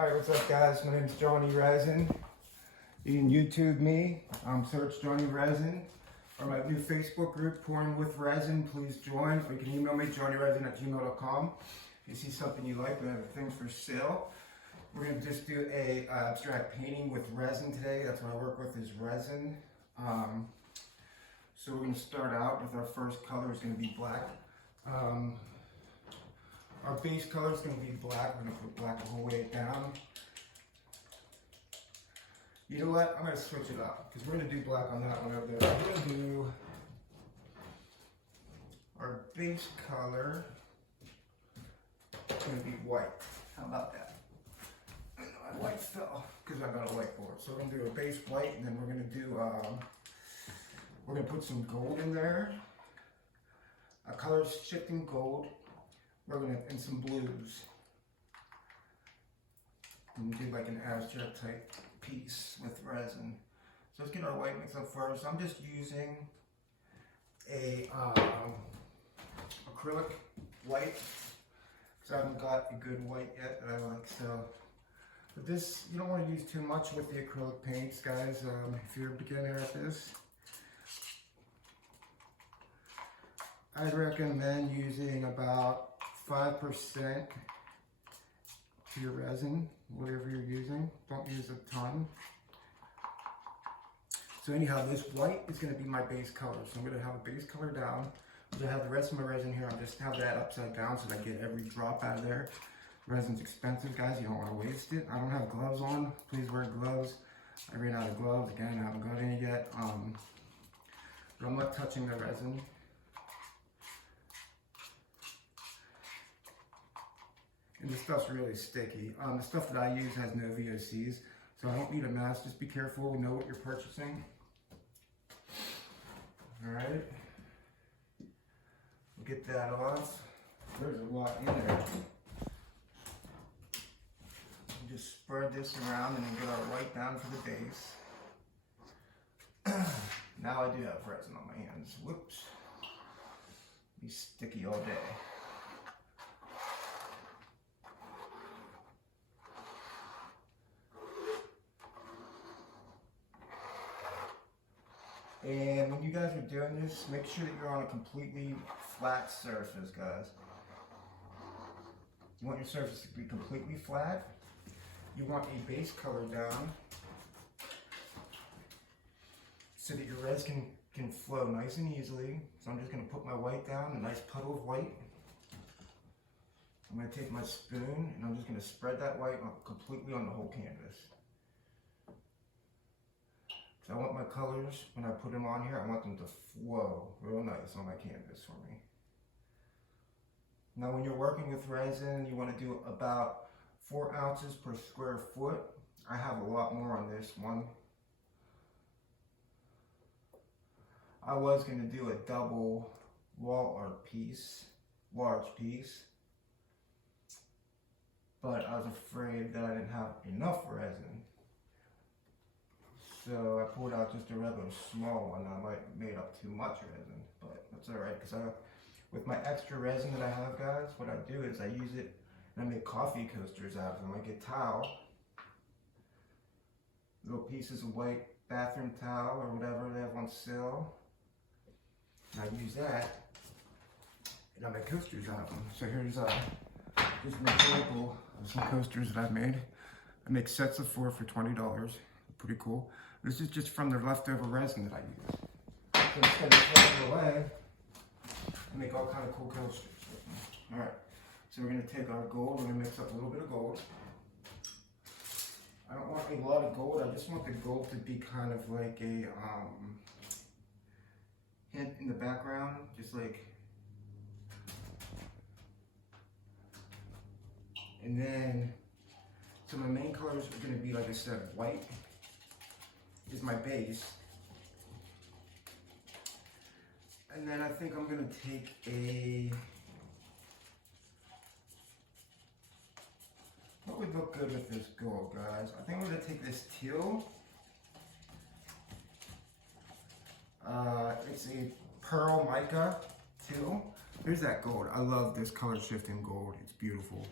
Alright, what's up guys? My name is Johnny Resin. You can YouTube me, search Johnny Resin, or my new Facebook group, Pouring with Resin. Please join, or you can email me, johnnyresin@gmail.com. If you see something you like, we have things for sale. We're going to just do a abstract painting with resin today. That's what I work with, is resin. So we're going to start out with our first color is going to be black. Our base color is going to be black. We're going to put black the whole way down. You know what? I'm going to switch it up because we're going to do black on that one over there. We're going to do our base color. It's going to be white. How about that? My white fell because I got a whiteboard. So we're going to do a base white, and then we're going to do, we're going to put some gold in there. A color shifting gold. We're going to, and some blues. And do like an abstract type piece with resin. So let's get our white mix up first. I'm just using a acrylic white because I haven't got a good white yet that I like. So, but this, you don't want to use too much with the acrylic paints, guys. If you're a beginner at this, I'd recommend using about 5% to your resin, whatever you're using. Don't use a ton. So anyhow, this white is going to be my base color. So I'm going to have a base color down. I'm going to have the rest of my resin here. I'll just have that upside down so that I get every drop out of there. Resin's expensive, guys. You don't want to waste it. I don't have gloves on. Please wear gloves. I ran out of gloves. Again, I haven't got any yet. But I'm not touching the resin. And this stuff's really sticky. The stuff that I use has no VOCs, so I don't need a mask. Just be careful, know what you're purchasing. All right, we'll get that off. There's a lot in there. We'll just spread this around and then get our white down for the base. Now I do have resin on my hands. Whoops. Be sticky all day. And when you guys are doing this, make sure that you're on a completely flat surface, guys. You want your surface to be completely flat. You want a base color down so that your resin can flow nice and easily. So I'm just going to put my white down, a nice puddle of white. I'm going to take my spoon and I'm just going to spread that white completely on the whole canvas. I want my colors, when I put them on here, I want them to flow real nice on my canvas for me. Now when you're working with resin, you want to do about 4 ounces per square foot. I have a lot more on this one. I was going to do a double wall art piece, large piece, but I was afraid that I didn't have enough resin. So I pulled out just a regular small one. I might have made up too much resin, but that's alright, because with my extra resin that I have, guys, what I do is I use it and I make coffee coasters out of them. I get towel, little pieces of white bathroom towel or whatever they have on sale, and I use that and I make coasters out of them. So here's just an example of some coasters that I've made. I make sets of 4 for $20. Pretty cool. This is just from the leftover resin that I use. So instead of throwing it away, I make all kind of cool coasters with them. Alright, so we're going to take our gold, we're going to mix up a little bit of gold. I don't want a lot of gold, I just want the gold to be kind of like a hint in the background, just like. And then, so my main colors are going to be, like I said, white is my base. And then I think I'm going to take what would look good with this gold, guys? I think I'm going to take this teal. It's a pearl mica teal. Here's that gold. I love this color shifting gold. It's beautiful.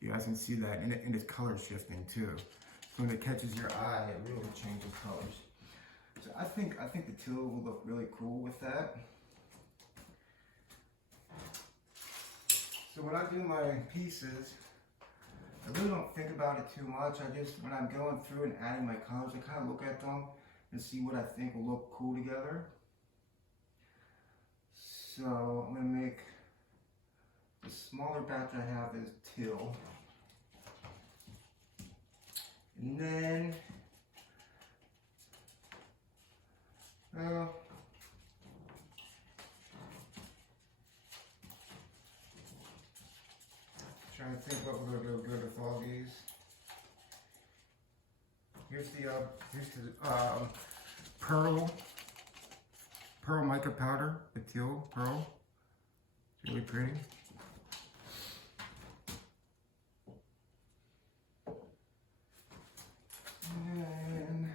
You guys can see that, and it's color shifting too. So when it catches your eye, it really changes colors. So I think the teal will look really cool with that. So when I do my pieces, I really don't think about it too much. I just, when I'm going through and adding my colors, I kind of look at them and see what I think will look cool together. So I'm going to make, the smaller batch I have is teal. And then, trying to think what we're going to go good with all these. Here's the pearl mica powder, the teal pearl. It's really pretty. And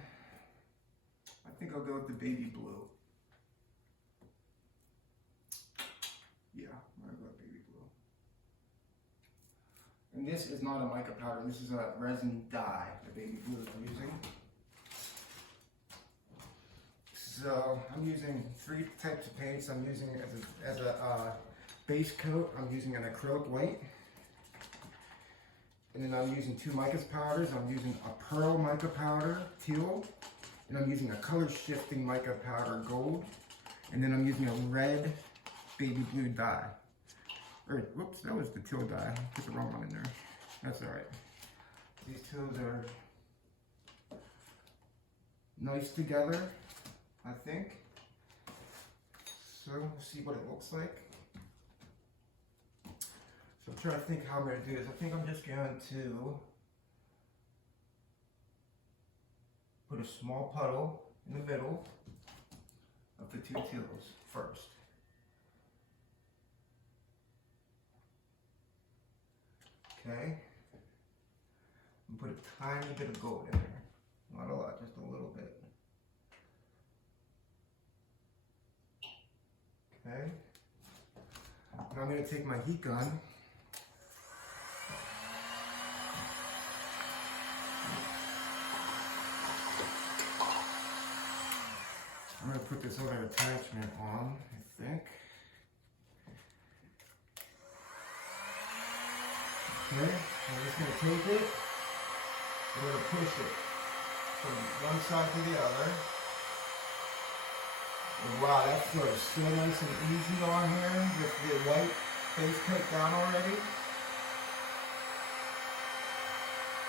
I think I'll go with the baby blue. Yeah, I'll go with baby blue. And this is not a mica powder, this is a resin dye, the baby blue that I'm using. So I'm using 3 types of paints. I'm using it as a base coat. I'm using an acrylic white. And then I'm using 2 mica powders. I'm using a pearl mica powder, teal. And I'm using a color shifting mica powder, gold. And then I'm using a red baby blue dye. Or, whoops, that was the teal dye. I put the wrong one in there. That's alright. These teals are nice together, I think. So we'll see what it looks like. So I'm trying to think how I'm going to do this. I think I'm just going to put a small puddle in the middle of the 2 teals first. Okay. And put a tiny bit of gold in there. Not a lot, just a little bit. Okay. Now I'm going to take my heat gun. I'm going to put this other attachment on, I think. Okay, I'm just going to take it, we're going to push it from one side to the other. And wow, that feels so nice and easy on here with the white base coat down already.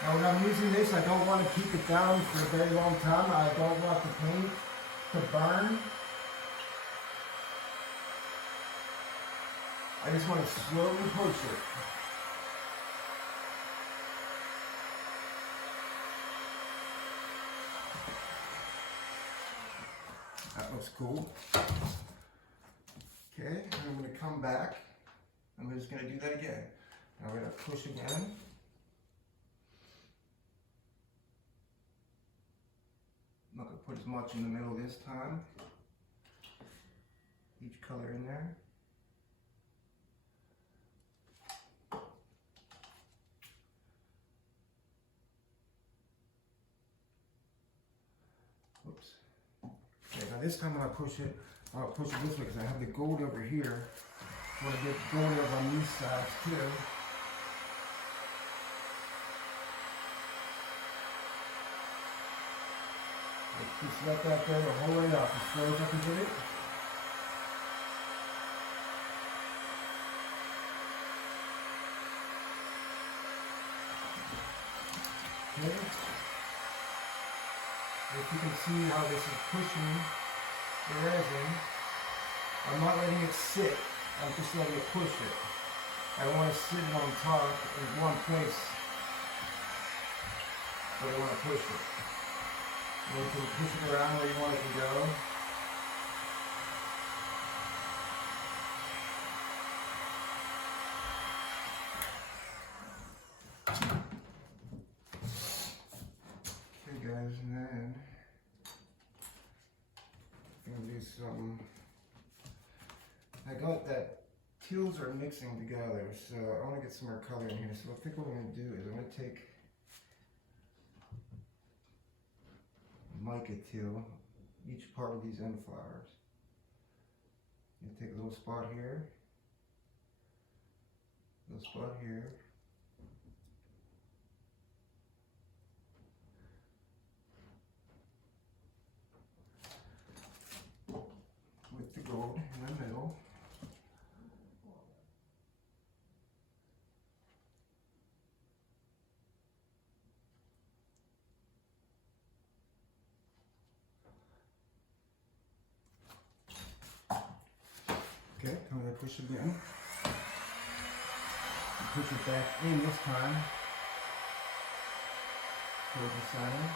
Now when I'm using this, I don't want to keep it down for a very long time. I don't want the paint to burn. I just want to slowly push it. That looks cool. Okay, and I'm going to come back. I'm just going to do that again. Now we're going to push again. I'm not going to put as much in the middle this time. Each color in there. Whoops. Okay, now this time when I push it, I'll push it this way because I have the gold over here. I want to get gold over on these sides too. Just let that go the whole way up, as slow as I can get it. Okay. If you can see how this is pushing the resin, I'm not letting it sit, I'm just letting it push it. I don't want to sit it on top in one place, but I want to push it. And you can push it around where you want it to go. Okay guys, and then I'm going to do some, I got that teals are mixing together, so I want to get some more color in here. So I think what I'm going to do is I'm going to take mica teal, each part of these end flowers. You take a little spot here, little spot here. With the gold in the middle. Okay, I'm going to push it in. Push it back in this time. Towards the center.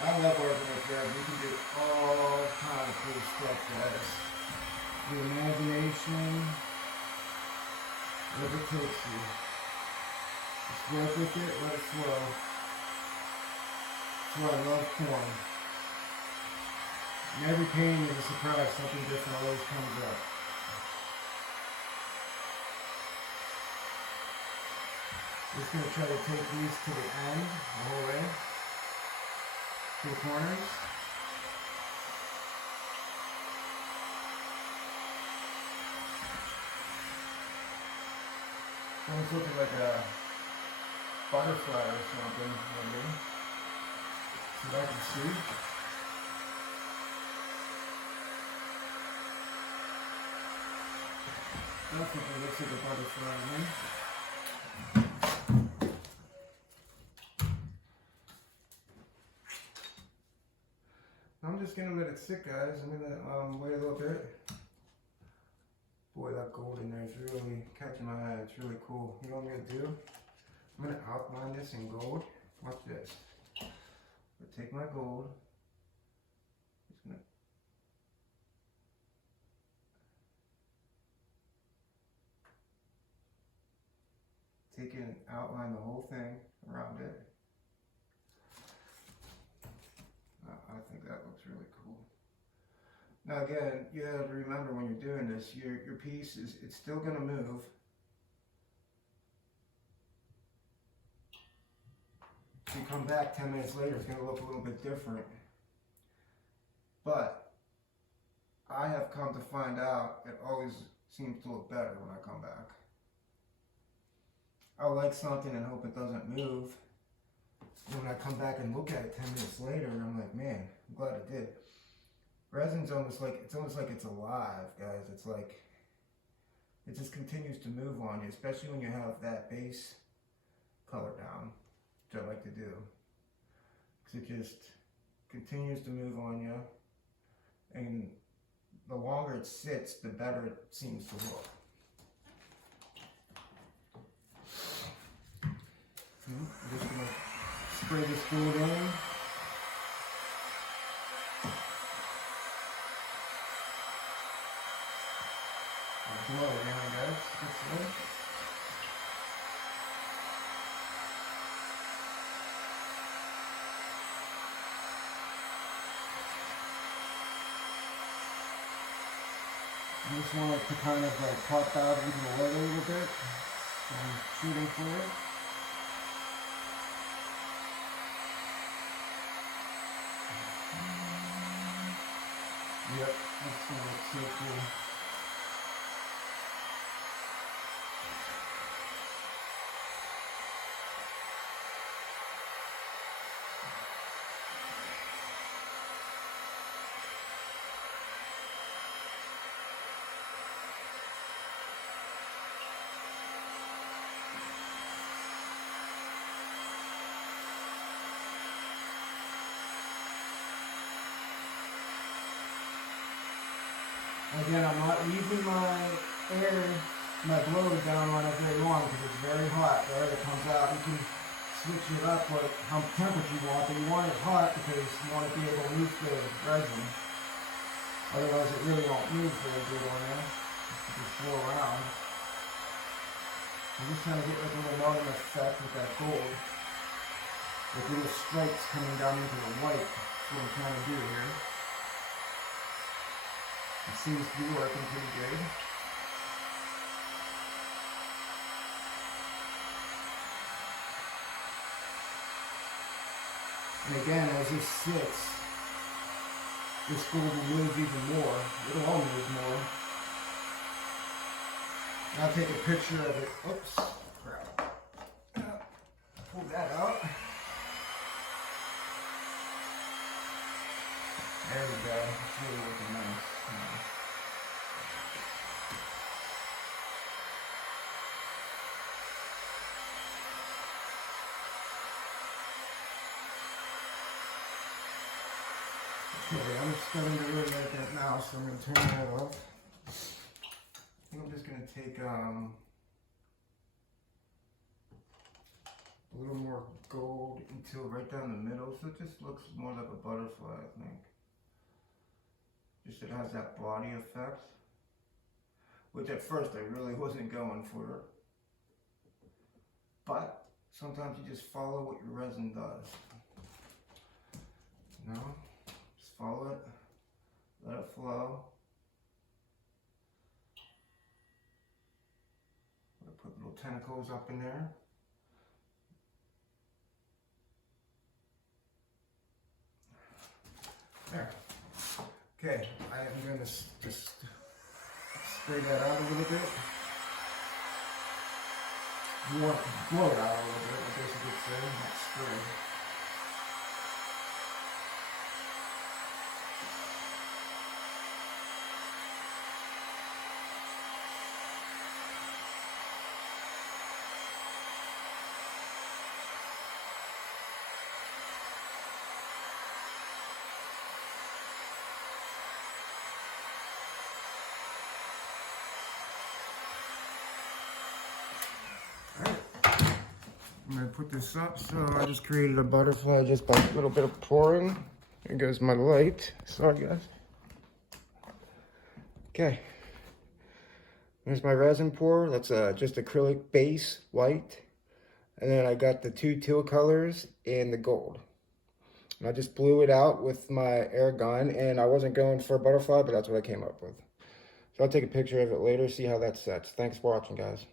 I love working with resin. You can do all kinds of cool stuff, guys. Your imagination, whatever it takes you. Just work with it, let it flow. That's why I love corn. And every painting is a surprise, something different always comes up. Just going to try to take these to the end, the whole way. To the corners. Almost looking like a butterfly or something, maybe. See what I can see. Definitely looks like a butterfly to me. I'm just gonna let it sit, guys. I'm gonna wait a little bit. Boy, that gold in there is really catching my eye. It's really cool. You know what I'm gonna do? I'm gonna outline this in gold. Watch this. I'll take my gold. Just gonna take it and outline the whole thing around it. I think that looks really cool. Now again, you have to remember when you're doing this, your piece it's still going to move. If you come back 10 minutes later, it's going to look a little bit different. But I have come to find out it always seems to look better when I come back. I'll like something and hope it doesn't move. When I come back and look at it 10 minutes later, I'm like, man, I'm glad it did. Resin's almost like it's alive, guys. It's like it just continues to move on you, especially when you have that base color down, which I like to do. Because it just continues to move on you, and the longer it sits, the better it seems to look. I'm just gonna spray this gold in. Blow it down, guys. This way. I just want it to kind of like pop out into the light a little bit. I'm shooting for it. Yep, that's gonna look so cool. Again, I'm not leaving my blower down on it very long because it's very hot. The air that comes out, you can switch it up what how temperature you want, but you want it hot because you want to be able to move the resin. Otherwise, it really won't move very good on there. It just flow around. I'm just trying to get like a little modern effect with that gold. Like little stripes coming down into the white. That's what I'm trying to do here. It seems to be working pretty good. And again, as this sits, this gold will move even more. It'll all move more. And I'll take a picture of it. Oops, crap. Pull that out. There we go. It's really looking nice. Okay, I'm starting to really like that now, so I'm going to turn that off. I'm just going to take a little more gold until right down the middle, so it just looks more like a butterfly, I think. Just it has that body effect, which at first I really wasn't going for. But sometimes you just follow what your resin does. You know? Just follow it, let it flow. Put little tentacles up in there. There. Okay, I am going to just spray that out a little bit. Blow it out a little bit, I guess you could say, not spray. I'm going to put this up, so I just created a butterfly just by a little bit of pouring. Here goes my light. Sorry guys. Okay. There's my resin pour. That's just acrylic base, white. And then I got the two teal colors and the gold. And I just blew it out with my air gun, and I wasn't going for a butterfly, but that's what I came up with. So I'll take a picture of it later, see how that sets. Thanks for watching, guys.